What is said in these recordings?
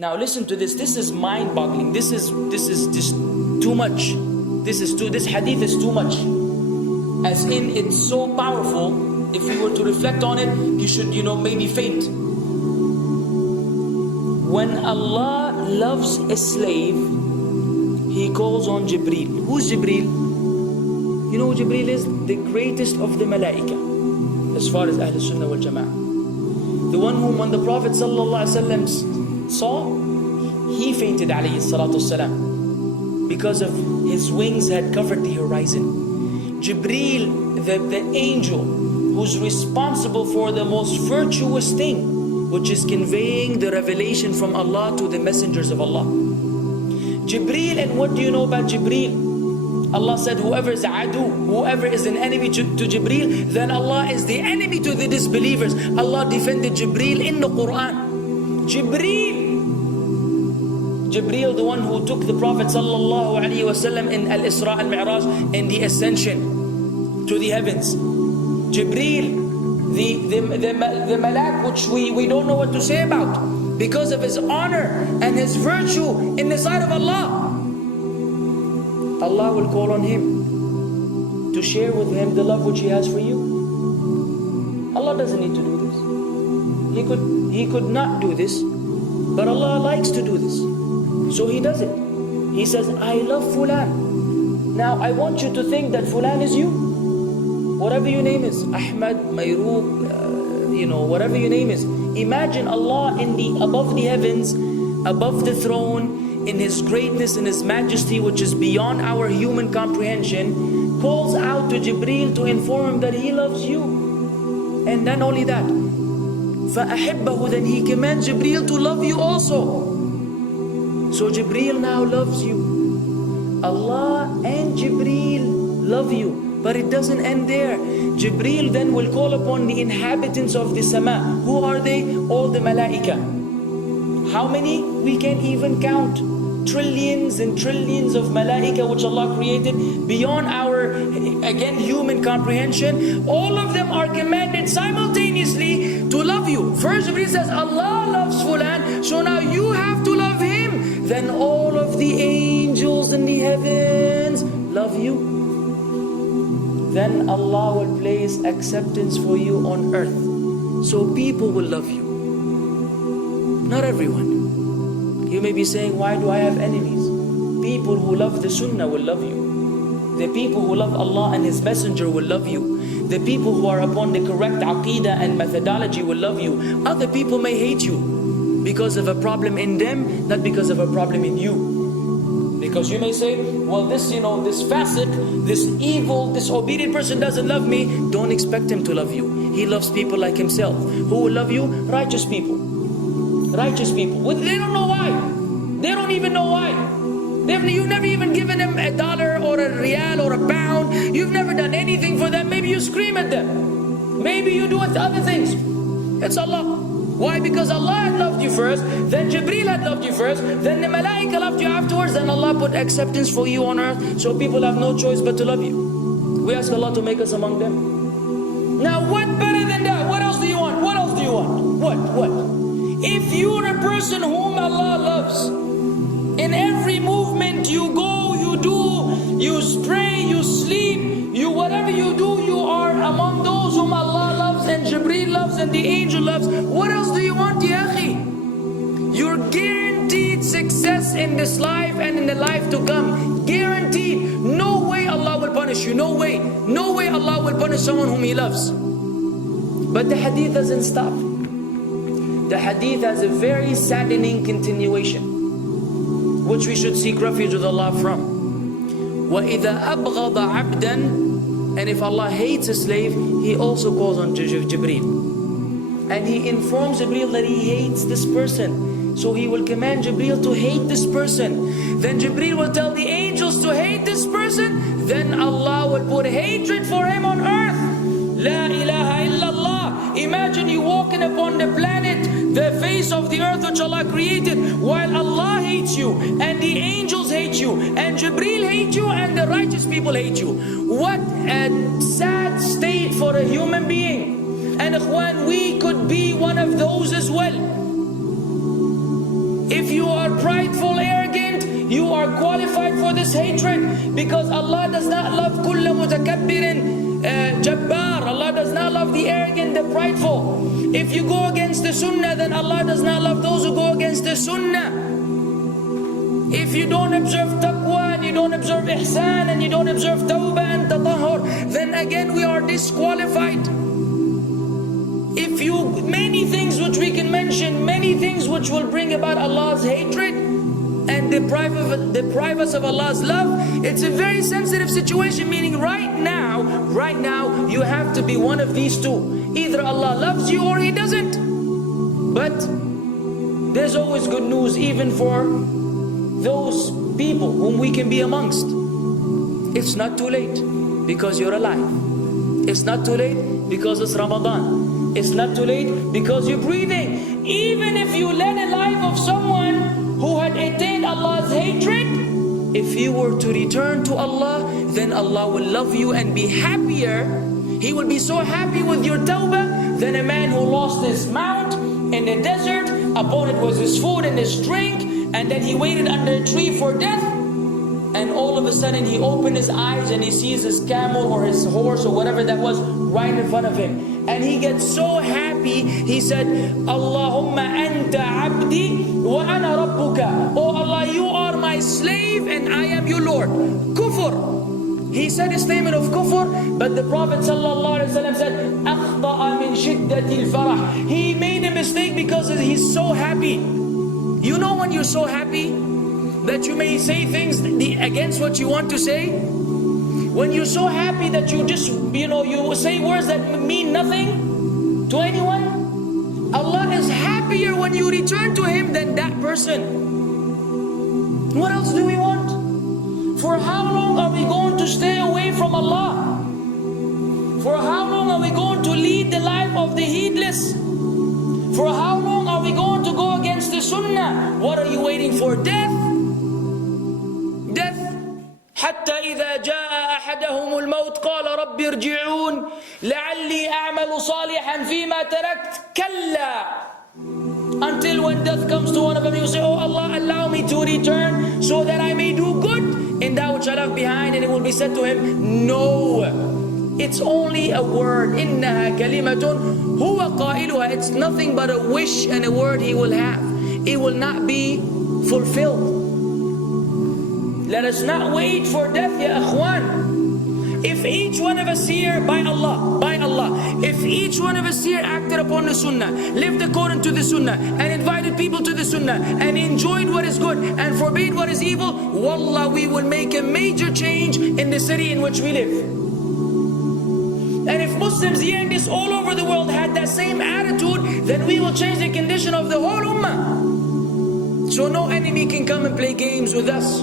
Now listen to this. This is mind-boggling. This is just too much. This hadith is too much. As in, it's so powerful. If we were to reflect on it, you should, maybe faint. When Allah loves a slave, He calls on Jibreel. Who's Jibreel? You know who Jibreel is? The greatest of the malaika, as far as Ahl Sunnah wal Jama'ah. The one whom when the Prophet ﷺ saw, he fainted alayhi salatu wasalam, because of his wings had covered the horizon. Jibreel, the angel who's responsible for the most virtuous thing, which is conveying the revelation from Allah to the messengers of Allah. Jibreel, and what do you know about Jibreel? Allah said, whoever is adu, whoever is an enemy to Jibreel, then Allah is the enemy to the disbelievers. Allah defended Jibreel in the Quran. Jibreel, the one who took the Prophet ﷺ in Al-Isra al-Mi'raj, in the ascension to the heavens. Jibreel, the malak, which we don't know what to say about, because of his honor and his virtue in the sight of Allah. Allah will call on him to share with him the love which He has for you. Allah doesn't need to do this. He could not do this, but Allah likes to do this, so He does it. He says, I love Fulan. Now I want you to think that Fulan is you. Whatever your name is, Ahmad, Mayrook, whatever your name is. Imagine Allah above the heavens, above the throne, in His greatness and His majesty, which is beyond our human comprehension, calls out to Jibreel to inform him that He loves you. And then only that, فَأَحِبَّهُ, then He commands Jibreel to love you also. So Jibreel now loves you. Allah and Jibreel love you. But it doesn't end there. Jibreel then will call upon the inhabitants of the sama. Who are they? All the malaika. How many? We can't even count. Trillions and trillions of malaika which Allah created beyond our, again, human comprehension. All of them are commanded simultaneously to love you. First Jibreel says, Allah loves Fulan, so now you have to love him. Then all of the angels in the heavens love you. Then Allah will place acceptance for you on earth. So people will love you. Not everyone. You may be saying, why do I have enemies? People who love the Sunnah will love you. The people who love Allah and His Messenger will love you. The people who are upon the correct aqidah and methodology will love you. Other people may hate you because of a problem in them, not because of a problem in you. Because you may say, well, this fasiq, this evil, disobedient person doesn't love me. Don't expect him to love you. He loves people like himself. Who will love you? Righteous people. Righteous people. They don't know why. They don't even know why. You've never even given them $1 or a rial or a pound. You've never done anything for them. Maybe you scream at them. Maybe you do other things. It's Allah. Why? Because Allah had loved you first, then Jibreel had loved you first, then the malaika loved you afterwards, then Allah put acceptance for you on earth, so people have no choice but to love you. We ask Allah to make us among them. Now what better than that? What else do you want? What else do you want? What? If you're a person whom Allah loves, in every movement you go, you do, you pray, you sleep, whatever you do, you are among those whom Allah loves and Jibreel loves and the angel loves. What else do you want, ya akhi? You're guaranteed success in this life and in the life to come. Guaranteed. No way Allah will punish you. No way. No way Allah will punish someone whom He loves. But the hadith doesn't stop. The hadith has a very saddening continuation, which we should seek refuge with Allah from. وَإِذَا أَبْغَضَ عَبْدًا, and if Allah hates a slave, He also calls on Jibreel. And He informs Jibreel that He hates this person. So He will command Jibreel to hate this person. Then Jibreel will tell the angels to hate this person. Then Allah will put hatred for him on earth. La ilaha illallah. Imagine you walking upon the planet, the face of the earth which Allah created, while Allah hates you, and the angels hate you, and Jibreel hate you, and the righteous people hate you. What a sad state for a human being. And ikhwan, we could be one of those as well. If If you are prideful, arrogant, you are qualified for this hatred, because Allah does not love kulla mutakabbirin jabbar. Allah does not love the arrogant, the prideful. If you go against the sunnah, then Allah does not love those who go against the sunnah. If you don't observe taqwa, and you don't observe ihsan, and you don't observe tawbah and tatahur, then again we are disqualified. If you, many things which we can mention, many things which will bring about Allah's hatred and deprive us of Allah's love. It's a very sensitive situation, meaning right now you have to be one of these two. Either Allah loves you or He doesn't. But there's always good news, even for those people whom we can be amongst. It's not too late because you're alive. It's not too late because it's Ramadan. It's not too late because you're breathing. Even if you led a life of someone who had attained Allah's hatred, if you were to return to Allah, then Allah will love you and be happier. He will be so happy with your tawbah than a man who lost his mount in the desert. Upon it was his food and his drink, and then he waited under a tree for death, and all of a sudden he opened his eyes and he sees his camel or his horse or whatever that was right in front of him, and he gets so happy. He said, Allahumma anta abdi wa ana rabbuka. Oh Allah, you are my slave and I am your Lord. Kufr. He said a statement of kufr, but the Prophet ﷺ said, أخطأ من شدة الفرح. He made a mistake because he's so happy. You know when you're so happy that you may say things against what you want to say? When you're so happy that you just, you say words that mean nothing to anyone? Allah is happier when you return to Him than that person. What else do we want? For how long are we going to stay away from Allah? For how long are we going to lead the life of the heedless? For how long are we going to go against the sunnah? What are you waiting for? Death? Death. حتى إذا جاء أحدهم الموت قال رب ارجعون لعلي أعمل صالحا فيما تركت كلا. Until when death comes to one of them, you say, oh Allah, allow me to return so that I may do good in that which I left behind. And it will be said to him, no, it's only a word. إنها كلمة هو قائلها. It's nothing but a wish and a word he will have. It will not be fulfilled. Let us not wait for death, ya akhwan. If each one of us here, by Allah, if each one of us here acted upon the sunnah, lived according to the sunnah, and invited people to the sunnah, and enjoyed what is good, and forbade what is evil, wallah, we will make a major change in the city in which we live. And if Muslims hearing this all over the world had that same attitude, then we will change the condition of the whole ummah. So no enemy can come and play games with us.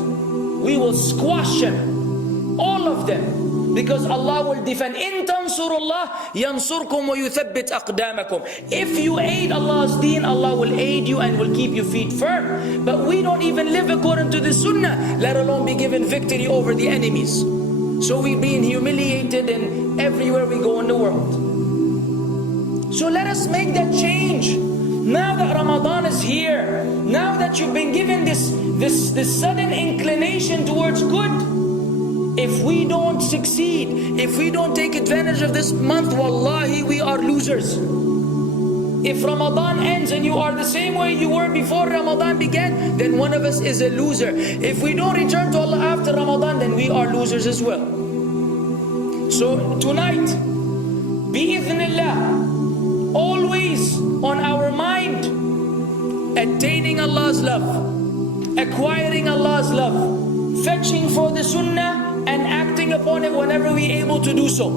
We will squash them, all of them. Because Allah will defend. In tansurullah yansurkum wa yuthabbit aqdamakum. If you aid Allah's deen, Allah will aid you and will keep your feet firm. But we don't even live according to the sunnah, let alone be given victory over the enemies. So we're being humiliated in everywhere we go in the world. So let us make that change. Now that Ramadan is here, now that you've been given this sudden inclination towards good, if we don't succeed, if we don't take advantage of this month, wallahi, we are losers. If Ramadan ends and you are the same way you were before Ramadan began, then one of us is a loser. If we don't return to Allah after Ramadan, then we are losers as well. So tonight, bi'idhnillah, always on our mind, attaining Allah's love, acquiring Allah's love, fetching for the sunnah, and acting upon it whenever we're able to do so.